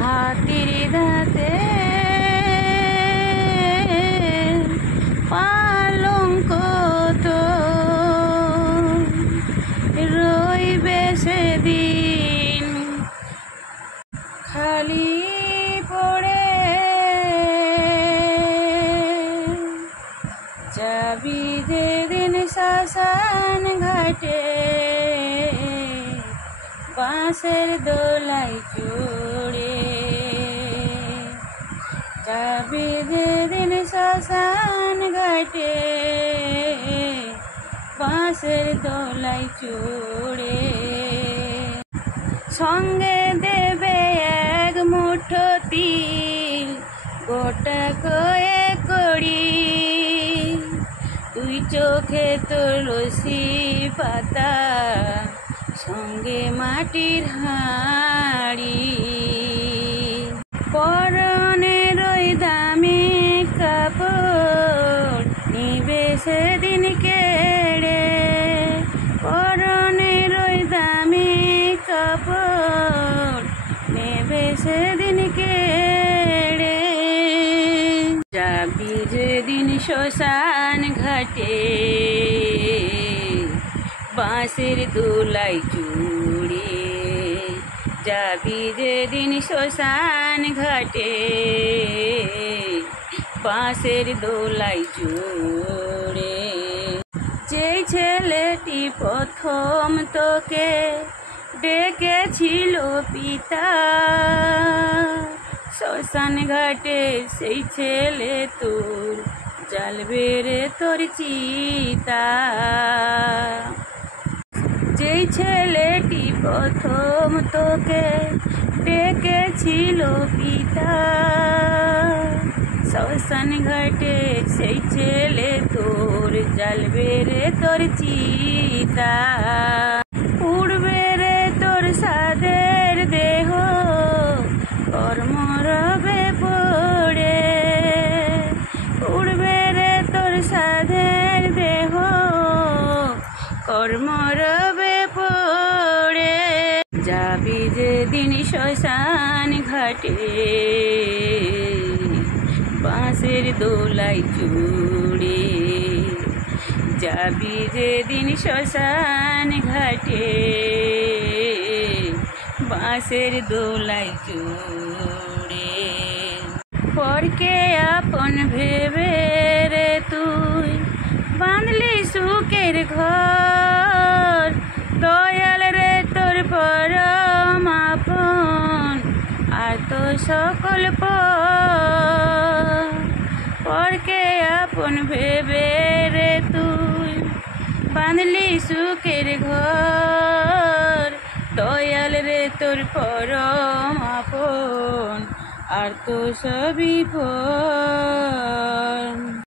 হাতির দাঁতে পালঙ্ক তো রইবে সেদিন খালি পড়ে যাবি যেদিন শ্মশান ঘাটে বাঁশের দোলাই চড়ে যাবি যেদিন শ্মশান ঘাটে বাঁশের দোলাই চড়ে সঙ্গে দেবে এক মুঠো তিল গোটা কয়ে কড়ি তুই চোখে তুলসী পাতা সঙ্গে মাটির হাঁড়ি পরনের ওই দামি কাপড় নিবে সেদিন কেড়ে পরনের ওই দামি কাপড় নেবে সেদিন কেড়ে যাবি যেদিন শ্মশান ঘাটে বাঁশের দোলাই চড়ে যাবি যেদিন শ্মশান ঘাটে বাঁশের দোলাই চড়ে যেই ছেলেটি প্রথম তোকে ডেকেছিল পিতা শ্মশান ঘাটে সেই ছেলে তোর জ্বালবে রে তোর চিতা যেই ছেলেটি প্রথম তোকে ডেকেছিল পিতা শ্মশান ঘাটে সেই ছেলে তোর জ্বালবে রে তোর চিতা উড়বে রে তোর সাদের দেহ কর্ম রবে পড়ে উড়বে রে তোর সাদের দেহ কর্ম রবে পড়ে যাবি যেদিন শ্মশান ঘাটে বাঁশের দোলাই চড়ে যাবি যেদিন শ্মশান ঘাটে বাঁশের দোলাই চড়ে পরকে আপন ভেবে রে তুই বাঁধলি সুখের ঘর দয়াল রে তোর পরম আপন আর তো সকল পরকে আপন ভেবে রে তুই বাঁধলি সুখের ঘর দয়াল রে তোর পরম আপন আর তো সবই পর